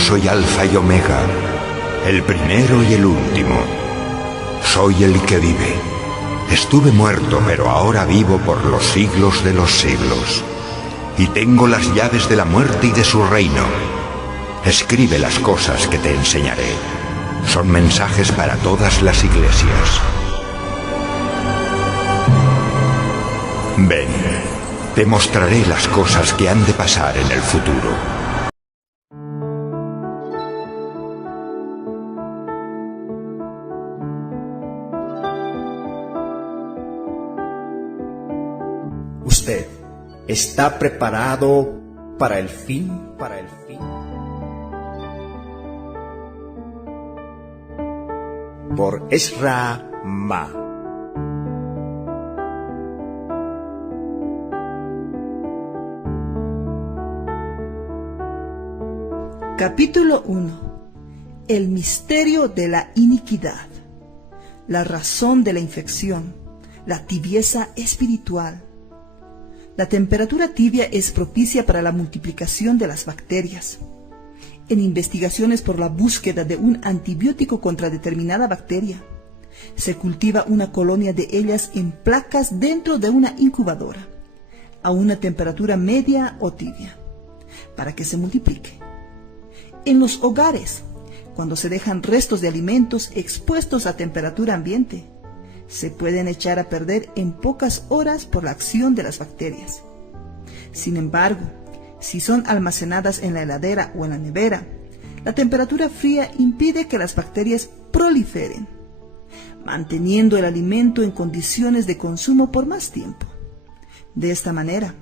soy Alfa y Omega, el primero y el último. Soy el que vive. Estuve muerto, pero ahora vivo por los siglos de los siglos. Y tengo las llaves de la muerte y de su reino. Escribe las cosas que te enseñaré. Son mensajes para todas las iglesias. Ven, te mostraré las cosas que han de pasar en el futuro. ¿Usted está preparado para el fin? Por Ezra Ma. Capítulo 1. El misterio de la iniquidad. La razón de la infección. La tibieza espiritual. La temperatura tibia es propicia para la multiplicación de las bacterias. En investigaciones por la búsqueda de un antibiótico contra determinada bacteria, se cultiva una colonia de ellas en placas dentro de una incubadora, a una temperatura media o tibia, para que se multiplique. En los hogares, cuando se dejan restos de alimentos expuestos a temperatura ambiente, se pueden echar a perder en pocas horas por la acción de las bacterias. Sin embargo, si son almacenadas en la heladera o en la nevera, la temperatura fría impide que las bacterias proliferen, manteniendo el alimento en condiciones de consumo por más tiempo. De esta manera,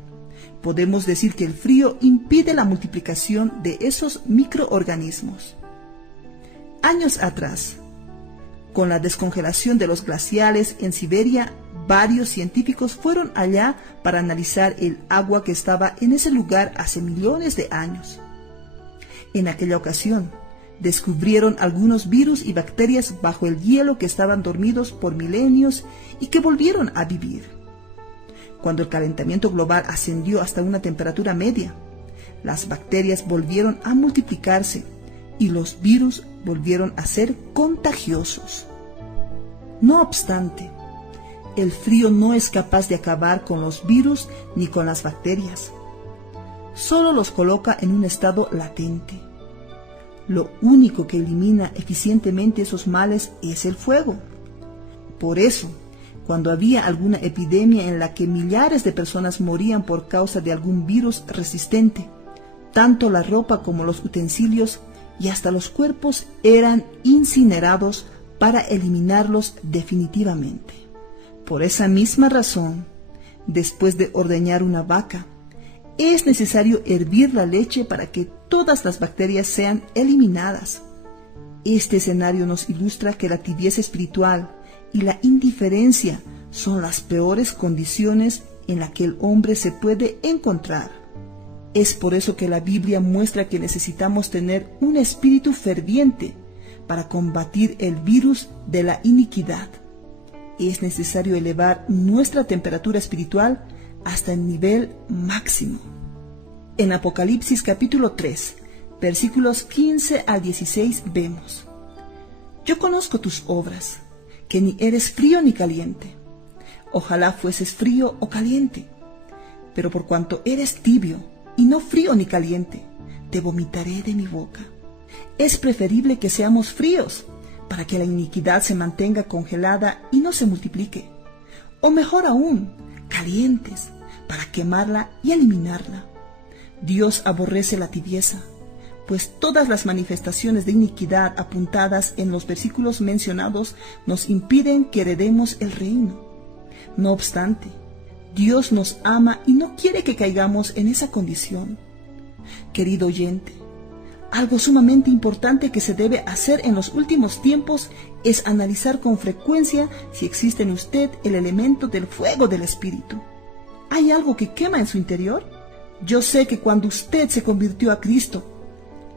podemos decir que el frío impide la multiplicación de esos microorganismos. Años atrás, con la descongelación de los glaciales en Siberia, varios científicos fueron allá para analizar el agua que estaba en ese lugar hace millones de años. En aquella ocasión, descubrieron algunos virus y bacterias bajo el hielo que estaban dormidos por milenios y que volvieron a vivir. Cuando el calentamiento global ascendió hasta una temperatura media, las bacterias volvieron a multiplicarse y los virus volvieron a ser contagiosos. No obstante, el frío no es capaz de acabar con los virus ni con las bacterias. Solo los coloca en un estado latente. Lo único que elimina eficientemente esos males es el fuego. Por eso, cuando había alguna epidemia en la que millares de personas morían por causa de algún virus resistente, tanto la ropa como los utensilios y hasta los cuerpos eran incinerados para eliminarlos definitivamente. Por esa misma razón, después de ordeñar una vaca, es necesario hervir la leche para que todas las bacterias sean eliminadas. Este escenario nos ilustra que la tibieza espiritual y la indiferencia son las peores condiciones en las que el hombre se puede encontrar. Es por eso que la Biblia muestra que necesitamos tener un espíritu ferviente para combatir el virus de la iniquidad. Es necesario elevar nuestra temperatura espiritual hasta el nivel máximo. En Apocalipsis capítulo 3, versículos 15 al 16 vemos: Yo conozco tus obras, que ni eres frío ni caliente. Ojalá fueses frío o caliente. Pero por cuanto eres tibio y no frío ni caliente, te vomitaré de mi boca. Es preferible que seamos fríos, para que la iniquidad se mantenga congelada y no se multiplique. O mejor aún, calientes, para quemarla y eliminarla. Dios aborrece la tibieza, pues todas las manifestaciones de iniquidad apuntadas en los versículos mencionados nos impiden que heredemos el reino. No obstante, Dios nos ama y no quiere que caigamos en esa condición. Querido oyente, algo sumamente importante que se debe hacer en los últimos tiempos es analizar con frecuencia si existe en usted el elemento del fuego del Espíritu. ¿Hay algo que quema en su interior? Yo sé que cuando usted se convirtió a Cristo,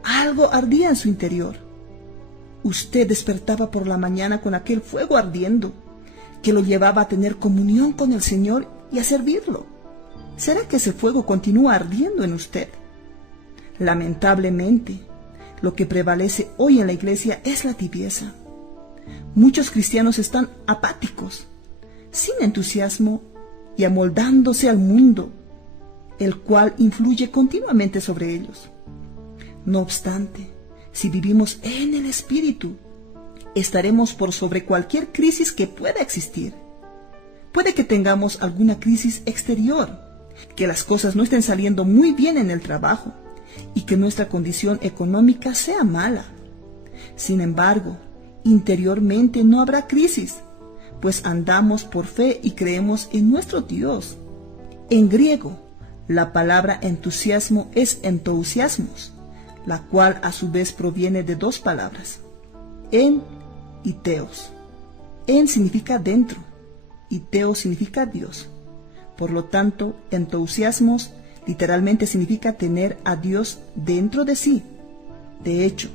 algo ardía en su interior. Usted despertaba por la mañana con aquel fuego ardiendo, que lo llevaba a tener comunión con el Señor y a servirlo. ¿Será que ese fuego continúa ardiendo en usted? Lamentablemente, Lo que prevalece hoy en la iglesia es la tibieza. Muchos cristianos están apáticos, sin entusiasmo y amoldándose al mundo, el cual influye continuamente sobre ellos. No obstante, si vivimos en el Espíritu, estaremos por sobre cualquier crisis que pueda existir. Puede que tengamos alguna crisis exterior, que las cosas no estén saliendo muy bien en el trabajo y que nuestra condición económica sea mala. Sin embargo, interiormente no habrá crisis, pues andamos por fe y creemos en nuestro Dios. En griego, la palabra entusiasmo es entousiasmos, la cual a su vez proviene de dos palabras, en y teos. En significa dentro y teos significa Dios. Por lo tanto, entousiasmos literalmente significa tener a Dios dentro de sí. De hecho,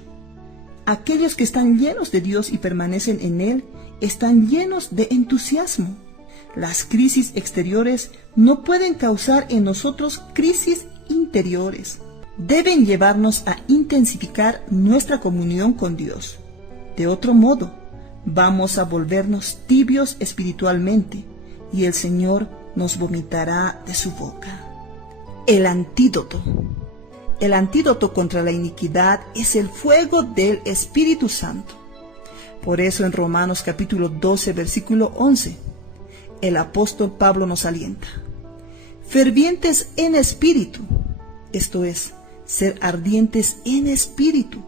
aquellos que están llenos de Dios y permanecen en Él, están llenos de entusiasmo. Las crisis exteriores no pueden causar en nosotros crisis interiores. Deben llevarnos a intensificar nuestra comunión con Dios. De otro modo, vamos a volvernos tibios espiritualmente y el Señor nos vomitará de su boca. El antídoto. El antídoto contra la iniquidad es el fuego del Espíritu Santo. Por eso en Romanos capítulo 12, versículo 11, el apóstol Pablo nos alienta. Fervientes en espíritu, esto es, ser ardientes en espíritu.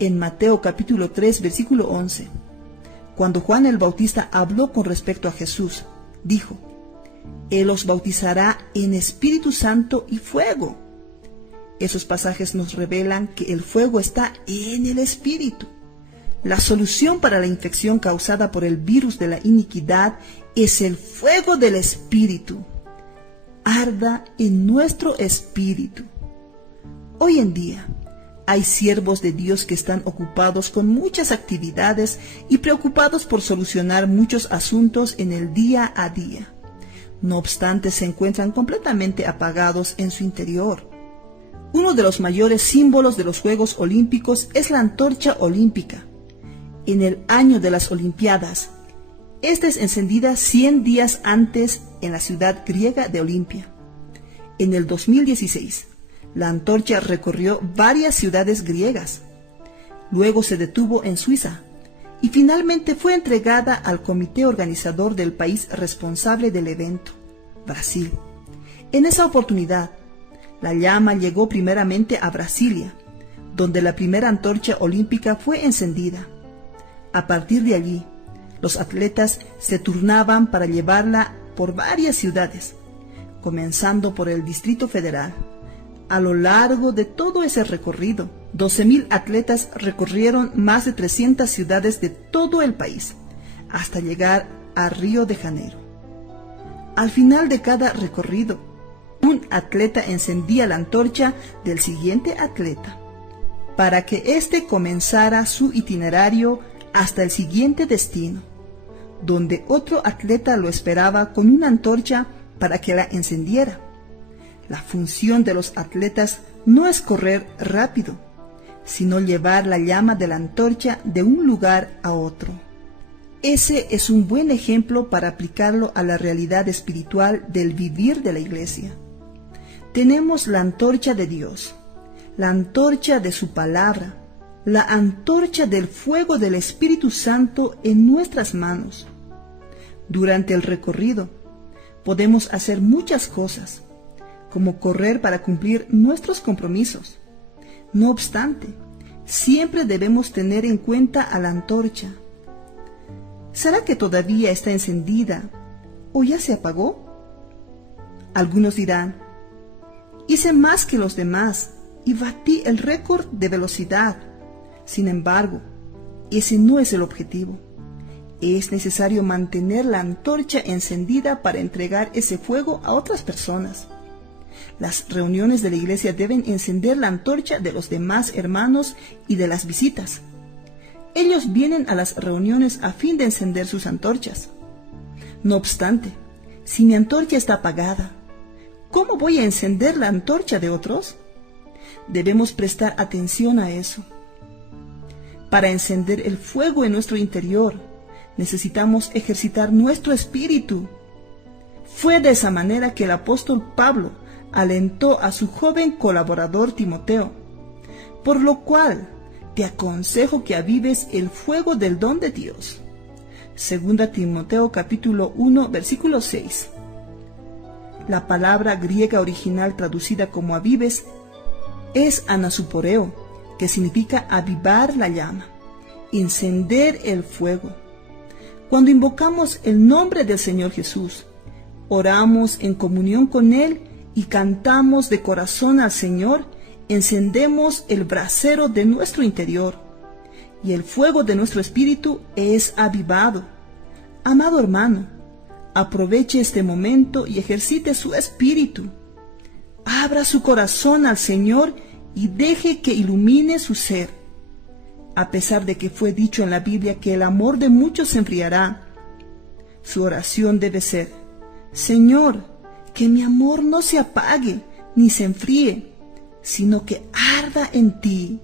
En Mateo capítulo 3, versículo 11, cuando Juan el Bautista habló con respecto a Jesús, dijo, Él os bautizará en Espíritu Santo y fuego. Esos pasajes nos revelan que el fuego está en el Espíritu. La solución para la infección causada por el virus de la iniquidad es el fuego del Espíritu. Arda en nuestro espíritu. Hoy en día, hay siervos de Dios que están ocupados con muchas actividades y preocupados por solucionar muchos asuntos en el día a día. No obstante, se encuentran completamente apagados en su interior. Uno de los mayores símbolos de los Juegos Olímpicos es la antorcha olímpica. En el año de las Olimpiadas, esta es encendida 100 días antes en la ciudad griega de Olimpia. En el 2016, la antorcha recorrió varias ciudades griegas. Luego se detuvo en Suiza y finalmente fue entregada al comité organizador del país responsable del evento, Brasil. En esa oportunidad, la llama llegó primeramente a Brasilia, donde la primera antorcha olímpica fue encendida. A partir de allí, los atletas se turnaban para llevarla por varias ciudades, comenzando por el Distrito Federal. A lo largo de todo ese recorrido, 12,000 atletas recorrieron más de 300 ciudades de todo el país, hasta llegar a Río de Janeiro. Al final de cada recorrido, un atleta encendía la antorcha del siguiente atleta, para que éste comenzara su itinerario hasta el siguiente destino, donde otro atleta lo esperaba con una antorcha para que la encendiera. La función de los atletas no es correr rápido, sino llevar la llama de la antorcha de un lugar a otro. Ese es un buen ejemplo para aplicarlo a la realidad espiritual del vivir de la iglesia. Tenemos la antorcha de Dios, la antorcha de su palabra, la antorcha del fuego del Espíritu Santo en nuestras manos. Durante el recorrido, podemos hacer muchas cosas, como correr para cumplir nuestros compromisos. No obstante, siempre debemos tener en cuenta a la antorcha. ¿Será que todavía está encendida o ya se apagó? Algunos dirán, hice más que los demás y batí el récord de velocidad. Sin embargo, ese no es el objetivo. Es necesario mantener la antorcha encendida para entregar ese fuego a otras personas. Las reuniones de la iglesia deben encender la antorcha de los demás hermanos y de las visitas. Ellos vienen a las reuniones a fin de encender sus antorchas. No obstante, si mi antorcha está apagada, ¿cómo voy a encender la antorcha de otros? Debemos prestar atención a eso. Para encender el fuego en nuestro interior, necesitamos ejercitar nuestro espíritu. Fue de esa manera que el apóstol Pablo alentó a su joven colaborador Timoteo, por lo cual te aconsejo que avives el fuego del don de Dios. 2 Timoteo capítulo 1, versículo 6. La palabra griega original traducida como avives es anasuporeo, que significa avivar la llama, encender el fuego. Cuando invocamos el nombre del Señor Jesús, oramos en comunión con Él y cantamos de corazón al Señor, encendemos el brasero de nuestro interior y el fuego de nuestro espíritu es avivado. Amado hermano, aproveche este momento y ejercite su espíritu. Abra su corazón al Señor y deje que ilumine su ser. A pesar de que fue dicho en la Biblia que el amor de muchos se enfriará, su oración debe ser: Señor, que mi amor no se apague ni se enfríe, sino que arda en ti.